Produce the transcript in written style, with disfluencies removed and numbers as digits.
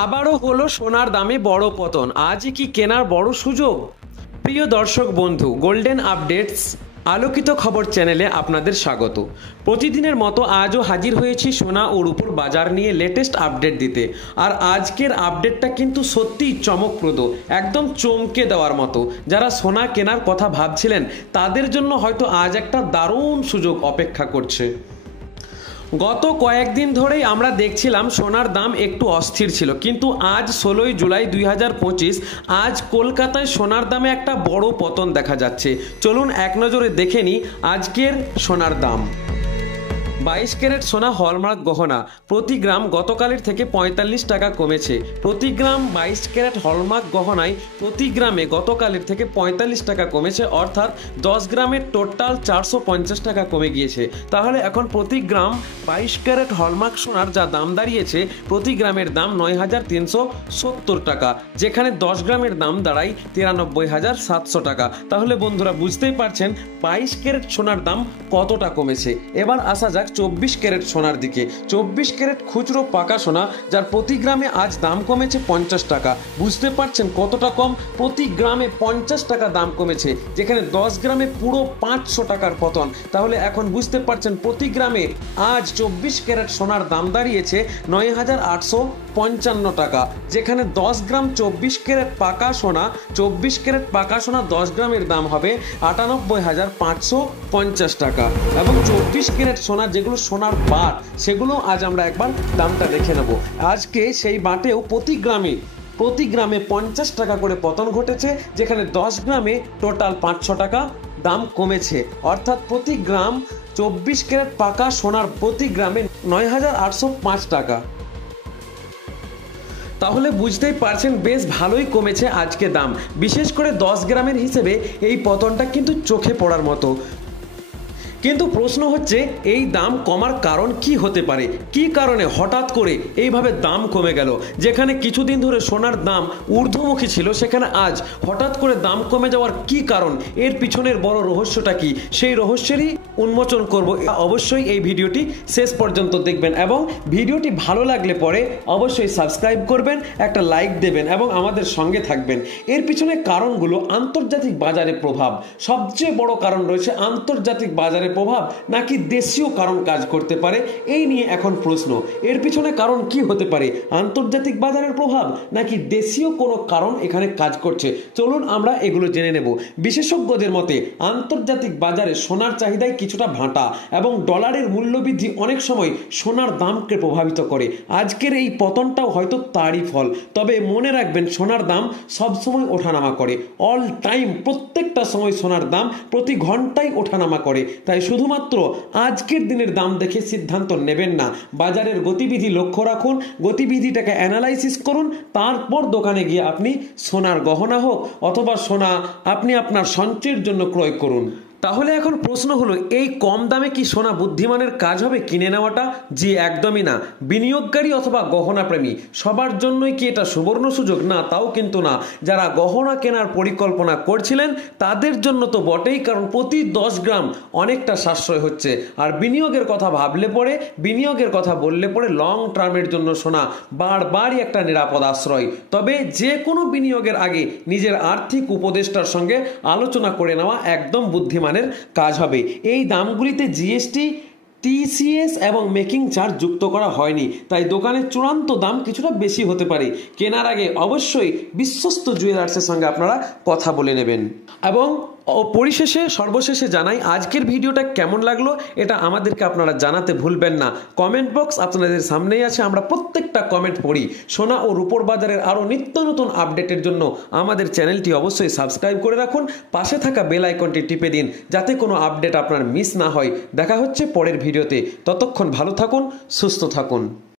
আবারও হলো সোনার দামে বড় পতন। আজই কি কেনার বড় সুযোগ? প্রিয় দর্শক বন্ধু, গোল্ডেন আপডেটস আলোকিত খবর চ্যানেলে আপনাদের স্বাগত। প্রতিদিনের মতো আজও হাজির হয়েছি সোনা ও রূপোর বাজার নিয়ে লেটেস্ট আপডেট দিতে। আর আজকের আপডেটটা কিন্তু সত্যিই চমকপ্রদ, একদম চমকে দেওয়ার মতো। যারা সোনা কেনার কথা ভাবছিলেন তাদের জন্য হয়তো আজ একটা দারুণ সুযোগ অপেক্ষা করছে। গত কয়েকদিন ধরেই আমরা দেখছিলাম সোনার দাম একটু অস্থির ছিল, কিন্তু আজ 16ই জুলাই 2025 আজ কলকাতায় সোনার দামে একটা বড় পতন দেখা যাচ্ছে। চলুন এক নজরে দেখে নিই আজকের সোনার দাম। 22 ক্যারেট সোনা হলমার্ক গহনা প্রতি গ্রাম গতকালের থেকে 45 টাকা কমেছে। প্রতি গ্রাম 22 ক্যারেট হলমার্ক গহনায় প্রতি গ্রামে গতকালের থেকে 45 টাকা কমেছে, অর্থাৎ 10 গ্রামের টোটাল 450 টাকা কমে গিয়েছে। তাহলে এখন প্রতি গ্রাম 22 ক্যারেট হলমার্ক সোনার যা দাম দাঁড়িয়েছে, প্রতি গ্রামের দাম 9,370 টাকা, যেখানে 10 গ্রামের দাম দাঁড়ায় 93,700 টাকা। তাহলে বন্ধুরা বুঝতেই পারছেন 22 ক্যারেট সোনার দাম কতটা কমেছে। এবার আসা যাক 24 ক্যারেট সোনার দিকে। 24 ক্যারেট খুচরো পাকা সোনা যার প্রতি গ্রামে আজ দাম কমেছে 50 টাকা। বুঝতে পারছেন কতটা কম? প্রতি গ্রামে 50 টাকা দাম কমেছে, যেখানে 10 গ্রামে পুরো 500 টাকার পতন। তাহলে এখন বুঝতে পারছেন প্রতি গ্রামে আজ 24 ক্যারেট সোনার দাম দাঁড়িয়েছে 9,855 টাকা, যেখানে 10 গ্রাম 24 ক্যারেট পাকা সোনা 24 ক্যারেট পাকা সোনা 10 গ্রামের দাম হবে 98,550 টাকা। এবং 24 ক্যারেট সোনা যেগুলো সোনার বাট, সেগুলো আজ আমরা একবার দামটা দেখে নেব। আজকে সেই বাটেও প্রতি গ্রামে 50 টাকা করে পতন ঘটেছে, যেখানে 10 গ্রামে টোটাল 500 টাকা দাম কমেছে, অর্থাৎ প্রতি গ্রাম 24 ক্যারেট পাকা সোনার প্রতি গ্রামে 9,805 টাকা। তাহলে বুঝতেই পারছেন বেশ ভালোই কমেছে আজকে দাম। বিশেষ করে 10 গ্রামের হিসেবে এই পতনটা কিন্তু চোখে পড়ার মতো। কিন্তু প্রশ্ন হচ্ছে এই দাম কমার কারণ কি হতে পারে? কি কারণে হঠাৎ করে এইভাবে দাম কমে গেল? যেখানে কিছুদিন ধরে সোনার দাম ঊর্ধ্বমুখী ছিল, সেখানে আজ হঠাৎ করে দাম কমে যাওয়ার কি কারণ? এর পিছনের বড় রহস্যটা কি? সেই রহস্যেরই উন্মোচন করব। অবশ্যই এই ভিডিওটি শেষ পর্যন্ত দেখবেন এবং ভিডিওটি ভালো লাগলে পরে অবশ্যই সাবস্ক্রাইব করবেন, একটা লাইক দেবেন এবং আমাদের সঙ্গে থাকবেন। এর পিছনে কারণগুলো আন্তর্জাতিক বাজারে প্রভাব, সবচেয়ে বড় কারণ রয়েছে আন্তর্জাতিক বাজারে প্রভাব নাকি দেশীয় কারণ কাজ করতে পারে, এই নিয়ে এখন প্রশ্ন। এর পিছনে কারণ কি হতে পারে? আন্তর্জাতিক বাজারের প্রভাব নাকি দেশীয় কোনো কারণ এখানে কাজ করছে? চলুন আমরা এগুলো জেনে নেব। বিশেষজ্ঞদের মতে আন্তর্জাতিক বাজারে সোনার চাহিদায় কিছুটা ভাঁটা এবং ডলারের মূল্যবৃদ্ধি অনেক সময় সোনার দামকে প্রভাবিত করে। আজকের এই পতনটাও হয়তো তারই ফল। তবে মনে রাখবেন সোনার দাম সবসময় ওঠানামা করে, অল টাইম, প্রত্যেকটা সময় সোনার দাম প্রতি ঘন্টায় ওঠানামা করে। তাই শুধুমাত্র আজকের দিনের দাম দেখে সিদ্ধান্ত নেবেন না। বাজারের গতিবিধি লক্ষ্য রাখুন, গতিবিধিটাকে অ্যানালাইসিস করুন, তারপর দোকানে গিয়ে আপনি সোনার গহনা হোক অথবা সোনা আপনি আপনার সঞ্চয়ের জন্য ক্রয় করুন। তাহলে এখন প্রশ্ন হলো, এই কম দামে কি সোনা বুদ্ধিমানের কাজ হবে কিনে নেওয়াটা? জি একদমই না। বিনিয়োগকারী অথবা গহনা প্রেমী সবার জন্যই কি এটা সুবর্ণ সুযোগ? না, তাও কিন্তু না। যারা গহনা কেনার পরিকল্পনা করছিলেন তাদের জন্য তো বটেই, কারণ প্রতি 10 গ্রাম অনেকটা সাশ্রয় হচ্ছে। আর বিনিয়োগের কথা ভাবলে পরে, বিনিয়োগের কথা বললে পরে লং টার্মের জন্য সোনা বারবারই একটা নিরাপদ আশ্রয়। তবে যে কোনো বিনিয়োগের আগে নিজের আর্থিক উপদেষ্টার সঙ্গে আলোচনা করে নেওয়া একদম বুদ্ধিমান কাজ হবে। এই দামগুলিতে জিএসটি, টিসিএস এবং মেকিং চার্জ যুক্ত করা হয়নি, তাই দোকানের চূড়ান্ত দাম কিছুটা বেশি হতে পারে। কেনার আগে অবশ্যই বিশ্বস্ত জুয়েলার্সের সঙ্গে আপনারা কথা বলে নেবেন। এবং পরিশেষে সর্বশেষে জানাই আজকের ভিডিওটা কেমন লাগলো এটা আমাদেরকে আপনারা জানাতে ভুলবেন না। কমেন্ট বক্স আপনাদের সামনেই আছে, আমরা প্রত্যেকটা কমেন্ট পড়ি। সোনা ও রূপোর বাজারের আরও নিত্য নতুন আপডেটের জন্য আমাদের চ্যানেলটি অবশ্যই সাবস্ক্রাইব করে রাখুন, পাশে থাকা বেল আইকনটি টিপে দিন যাতে কোনো আপডেট আপনার মিস না হয়। দেখা হচ্ছে পরের ভিডিওতে, ততক্ষণ ভালো থাকুন, সুস্থ থাকুন।